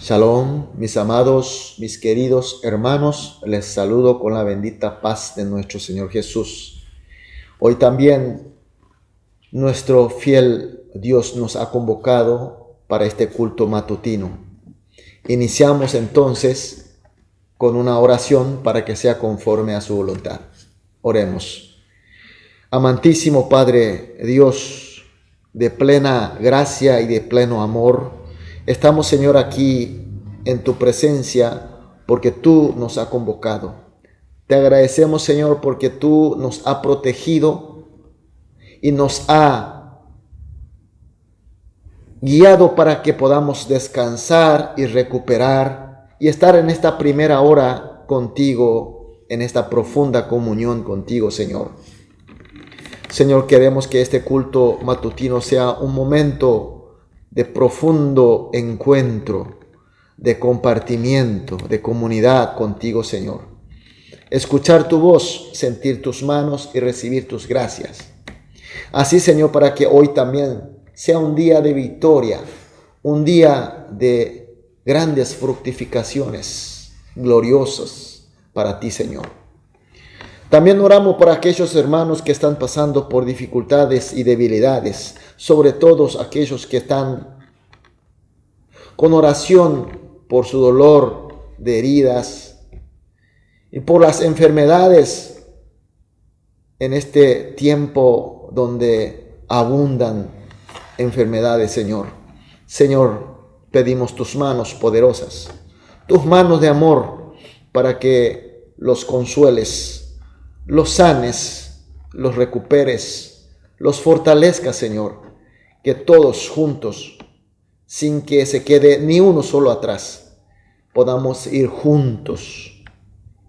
Shalom, mis amados, mis queridos hermanos, les saludo con la bendita paz de nuestro Señor Jesús. Hoy también nuestro fiel Dios nos ha convocado para este culto matutino. Iniciamos entonces con una oración para que sea conforme a su voluntad. Oremos. Amantísimo Padre Dios, de plena gracia y de pleno amor, estamos, Señor, aquí en tu presencia porque tú nos has convocado. Te agradecemos, Señor, porque tú nos has protegido y nos has guiado para que podamos descansar y recuperar y estar en esta primera hora contigo, en esta profunda comunión contigo, Señor. Señor, queremos que este culto matutino sea un momento de profundo encuentro, de compartimiento, de comunidad contigo, Señor. Escuchar tu voz, sentir tus manos y recibir tus gracias. Así, Señor, para que hoy también sea un día de victoria, un día de grandes fructificaciones gloriosas para ti, Señor. También oramos por aquellos hermanos que están pasando por dificultades y debilidades, sobre todo aquellos que están con oración por su dolor de heridas y por las enfermedades en este tiempo donde abundan enfermedades, Señor. Señor, pedimos tus manos poderosas, tus manos de amor para que los consueles, los sanes, los recuperes, los fortalezcas, Señor, que todos juntos, sin que se quede ni uno solo atrás, podamos ir juntos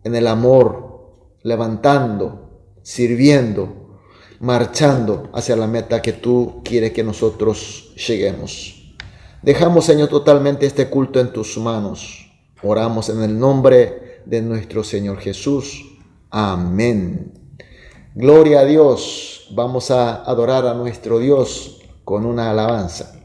en el amor, levantando, sirviendo, marchando hacia la meta que tú quieres que nosotros lleguemos. Dejamos, Señor, totalmente este culto en tus manos. Oramos en el nombre de nuestro Señor Jesús. Amén. Gloria a Dios. Vamos a adorar a nuestro Dios con una alabanza.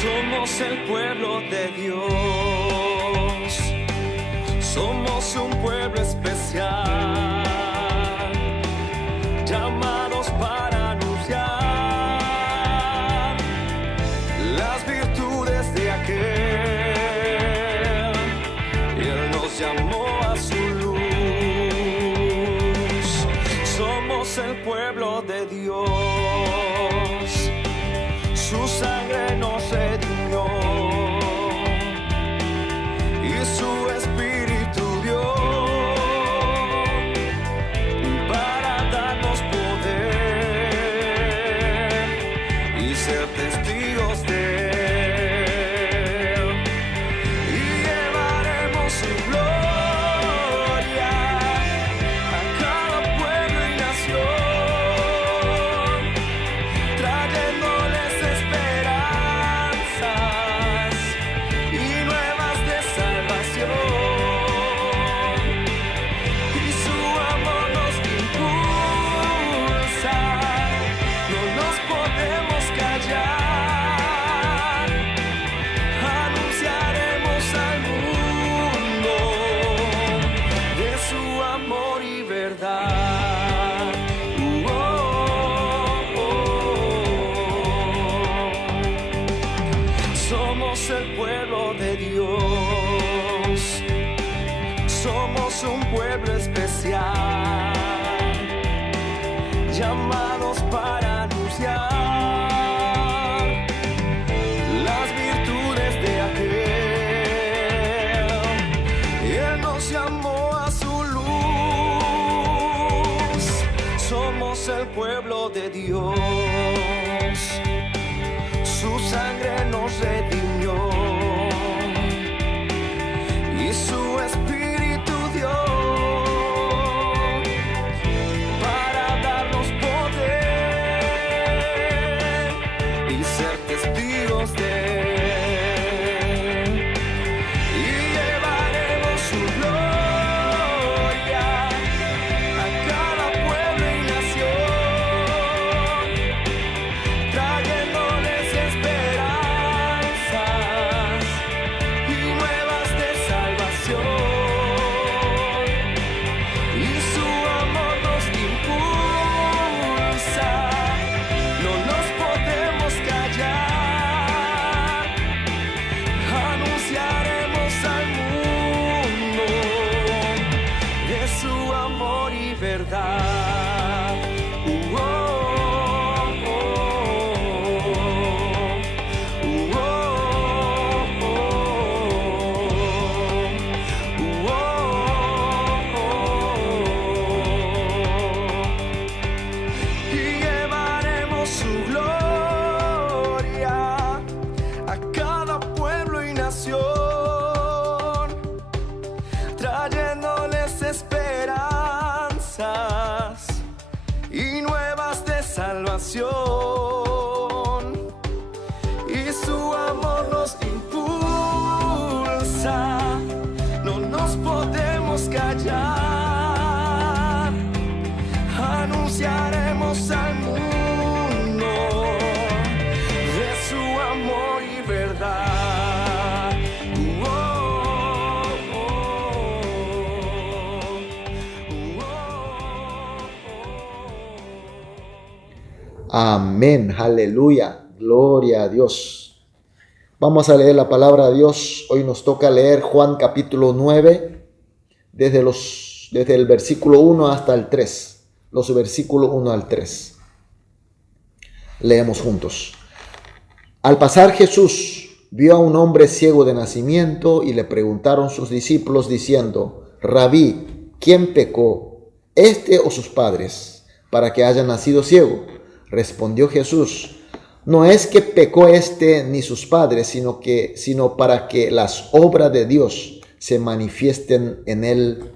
Somos el pueblo de Dios. Somos un pueblo especial, llamados para anunciar las virtudes de aquel. Él nos llamó a su luz. Somos el pueblo de Dios. Su sangre nos redimió y su espíritu dio para darnos poder y ser testigos de él. Y llevaremos su gloria a cada pueblo y nación, trayéndoles esperanzas y nuevas de salvación. Y su amor nos impulsa, no nos podemos callar. Anunciaremos al mundo de su amor y verdad. Somos el pueblo de Dios. Somos un pueblo especial, llamados para anunciar las virtudes de aquel. Él nos llamó a su luz. Somos el pueblo de Dios. Su sangre nos redimió y su espíritu dio para darnos poder y ser testigos de él. verdad. Oh, oh, oh, y llevaremos su gloria a cada pueblo y nación, trayéndoles esperanzas y nuevas de salvación. Y su amor nos impulsa, no nos podemos callar, anunciaremos al mundo de su amor y verdad. Oh, oh, oh, Amén, aleluya, gloria a Dios. Vamos a leer la palabra de Dios. Hoy nos toca leer Juan capítulo 9, desde el versículo 1 hasta el 3. Los versículos 1 al 3. Leemos juntos. Al pasar Jesús vio a un hombre ciego de nacimiento y le preguntaron sus discípulos diciendo: Rabí, ¿quién pecó, este o sus padres, para que haya nacido ciego? Respondió Jesús: no es que pecó este ni sus padres, sino para que las obras de Dios se manifiesten en él.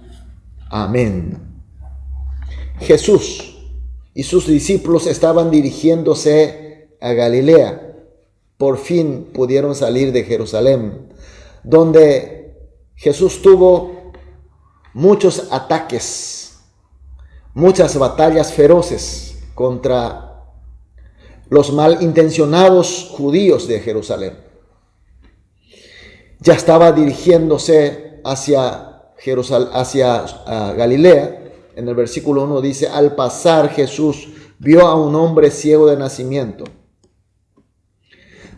Amén. Jesús y sus discípulos estaban dirigiéndose a Galilea. Por fin pudieron salir de Jerusalén, donde Jesús tuvo muchos ataques, muchas batallas feroces contra los malintencionados judíos de Jerusalén. Ya estaba dirigiéndose hacia Galilea. En el versículo 1 dice: al pasar Jesús vio a un hombre ciego de nacimiento.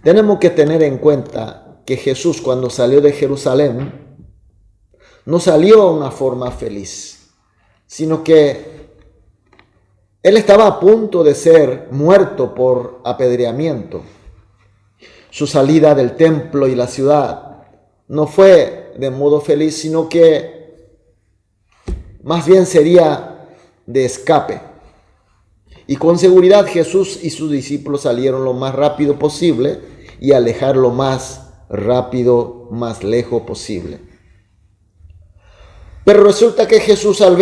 Tenemos que tener en cuenta que Jesús, cuando salió de Jerusalén, no salió a una forma feliz, sino que él estaba a punto de ser muerto por apedreamiento. Su salida del templo y la ciudad no fue de modo feliz, sino que más bien sería de escape. Y con seguridad Jesús y sus discípulos salieron lo más rápido posible y alejar lo más rápido, más lejos posible. Pero resulta que Jesús, al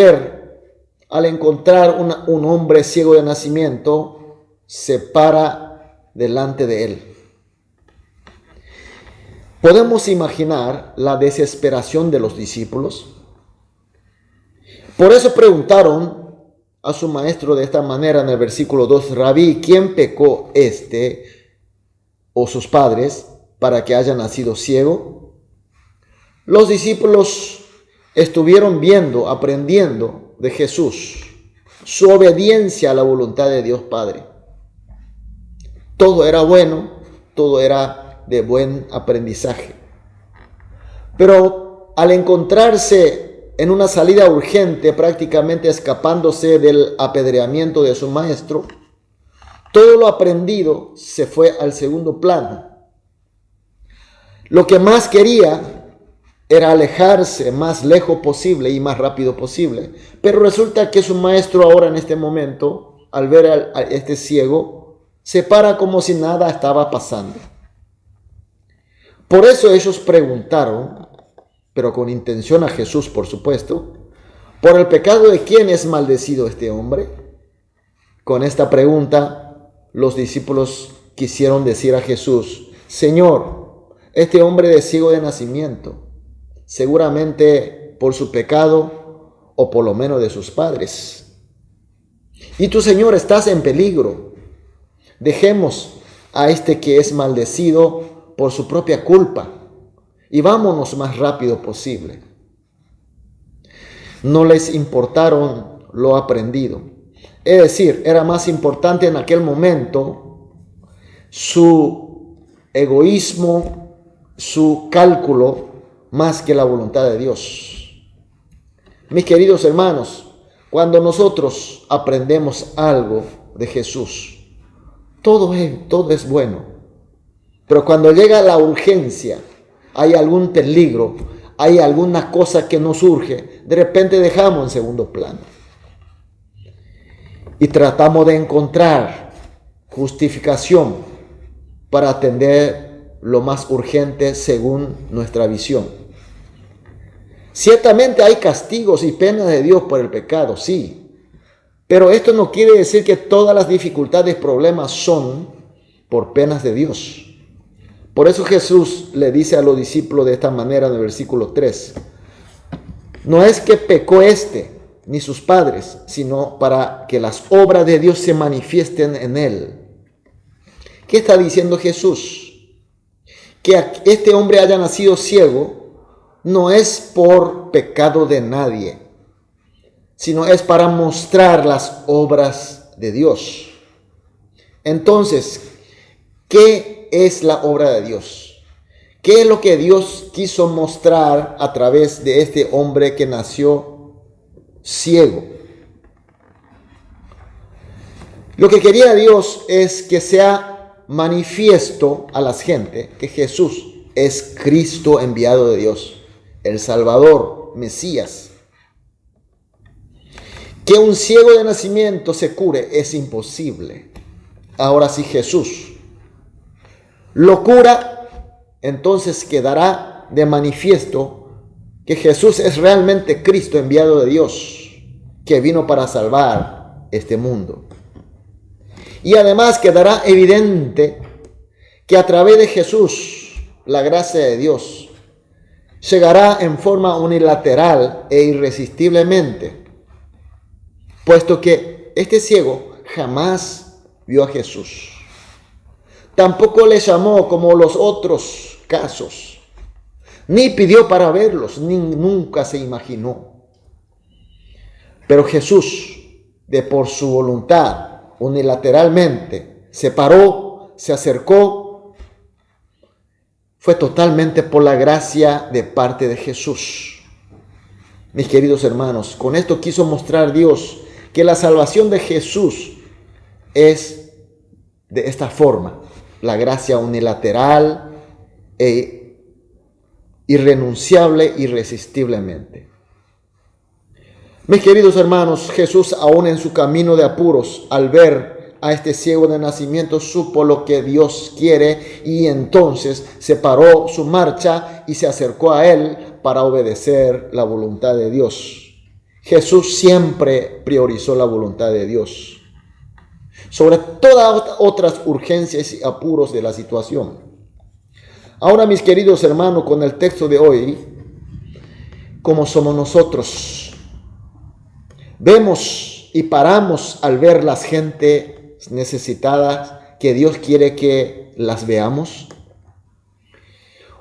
encontrar un hombre ciego de nacimiento, se para delante de él. Podemos imaginar la desesperación de los discípulos. Por eso preguntaron a su maestro de esta manera en el versículo 2: Rabí, ¿quién pecó, este o sus padres, para que haya nacido ciego? Los discípulos estuvieron aprendiendo de Jesús su obediencia a la voluntad de Dios Padre. Todo era bueno, todo era de buen aprendizaje. Pero al encontrarse en una salida urgente, prácticamente escapándose del apedreamiento de su maestro, todo lo aprendido se fue al segundo plano. Lo que más quería era alejarse más lejos posible y más rápido posible. Pero resulta que su maestro ahora, en este momento, al ver a este ciego, se para como si nada estaba pasando. Por eso ellos preguntaron, pero con intención a Jesús, por supuesto: ¿por el pecado de quién es maldecido este hombre? Con esta pregunta, los discípulos quisieron decir a Jesús: Señor, este hombre de ciego de nacimiento, seguramente por su pecado o por lo menos de sus padres. Y tú, Señor, estás en peligro. Dejemos a este que es maldecido por su propia culpa y vámonos más rápido posible. No les importaron lo aprendido. Es decir, era más importante en aquel momento su egoísmo, su cálculo, más que la voluntad de Dios. Mis queridos hermanos, Cuando nosotros aprendemos algo de Jesús, todo es bueno. Pero cuando llega la urgencia, hay algún peligro, hay alguna cosa que nos surge, de repente dejamos en segundo plano. Y tratamos de encontrar justificación para atender lo más urgente según nuestra visión. Ciertamente hay castigos y penas de Dios por el pecado, sí. Pero esto no quiere decir que todas las dificultades y problemas son por penas de Dios. Por eso Jesús le dice a los discípulos de esta manera en el versículo 3. No es que pecó ni sus padres, sino para que las obras de Dios se manifiesten en él. ¿Qué está diciendo Jesús? Que este hombre haya nacido ciego no es por pecado de nadie, sino es para mostrar las obras de Dios. Entonces, ¿qué es la obra de Dios? ¿Qué es lo que Dios quiso mostrar a través de este hombre que nació ciego? Lo que quería Dios es que sea manifiesto a la gente que Jesús es Cristo enviado de Dios, el Salvador, Mesías. Que un ciego de nacimiento se cure es imposible. Ahora si Jesús lo cura, entonces quedará de manifiesto que Jesús es realmente Cristo enviado de Dios, que vino para salvar este mundo. Y además quedará evidente que a través de Jesús, la gracia de Dios llegará en forma unilateral e irresistiblemente, puesto que este ciego jamás vio a Jesús. Tampoco le llamó como los otros casos, ni pidió para verlos, ni nunca se imaginó. Pero Jesús, de por su voluntad, unilateralmente, se paró, se acercó. Fue totalmente por la gracia de parte de Jesús. Mis queridos hermanos, con esto quiso mostrar Dios que la salvación de Jesús es de esta forma. La gracia unilateral e irrenunciable, irresistiblemente. Mis queridos hermanos, Jesús aún en su camino de apuros, al ver a este ciego de nacimiento, supo lo que Dios quiere y entonces se paró su marcha y se acercó a él para obedecer la voluntad de Dios. Jesús siempre priorizó la voluntad de Dios sobre todas otras urgencias y apuros de la situación. Ahora, mis queridos hermanos, con el texto de hoy, ¿cómo somos nosotros? Vemos y paramos al ver las gente necesitadas que Dios quiere que las veamos.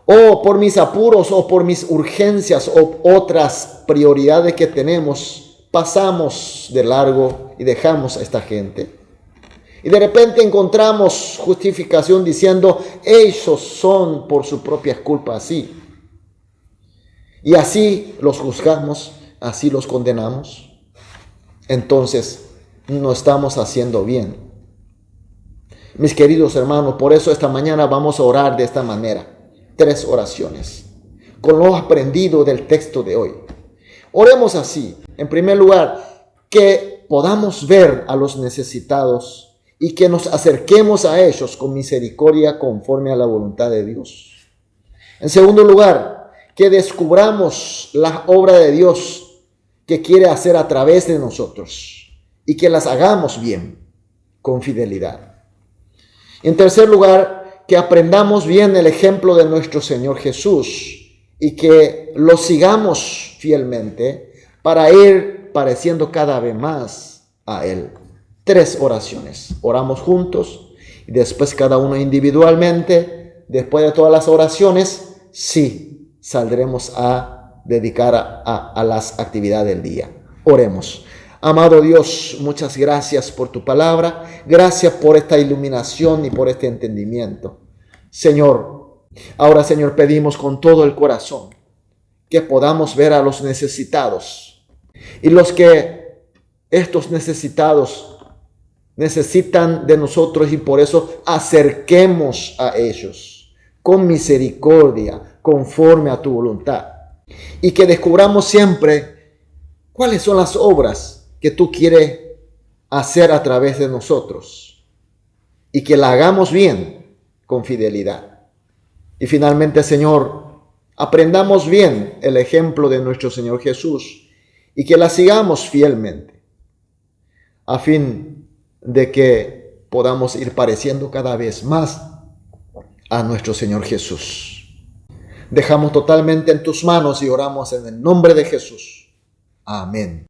O por mis apuros o por mis urgencias o otras prioridades que tenemos, pasamos de largo y dejamos a esta gente. Y de repente encontramos justificación diciendo, ellos son por su propia culpa así. Y así los juzgamos, así los condenamos. Entonces, no estamos haciendo bien. Mis queridos hermanos, por eso esta mañana vamos a orar de esta manera. 3 oraciones, con lo aprendido del texto de hoy. Oremos así. En primer lugar, que podamos ver a los necesitados y que nos acerquemos a ellos con misericordia conforme a la voluntad de Dios. En segundo lugar, que descubramos la obra de Dios que quiere hacer a través de nosotros y que las hagamos bien, con fidelidad. En tercer lugar, que aprendamos bien el ejemplo de nuestro Señor Jesús y que lo sigamos fielmente para ir pareciendo cada vez más a Él. 3 oraciones. Oramos juntos y después cada uno individualmente. Después de todas las oraciones, sí, saldremos a dedicar a las actividades del día. Oremos. Amado Dios, muchas gracias por tu palabra. Gracias por esta iluminación y por este entendimiento. Señor, ahora Señor, pedimos con todo el corazón que podamos ver a los necesitados y los que estos necesitados necesitan de nosotros y por eso acerquemos a ellos con misericordia, conforme a tu voluntad. Y que descubramos siempre cuáles son las obras que tú quieres hacer a través de nosotros. Y que la hagamos bien, con fidelidad. Y finalmente, Señor, aprendamos bien el ejemplo de nuestro Señor Jesús y que la sigamos fielmente, a fin de que podamos ir pareciendo cada vez más a nuestro Señor Jesús. Dejamos totalmente en tus manos y oramos en el nombre de Jesús. Amén.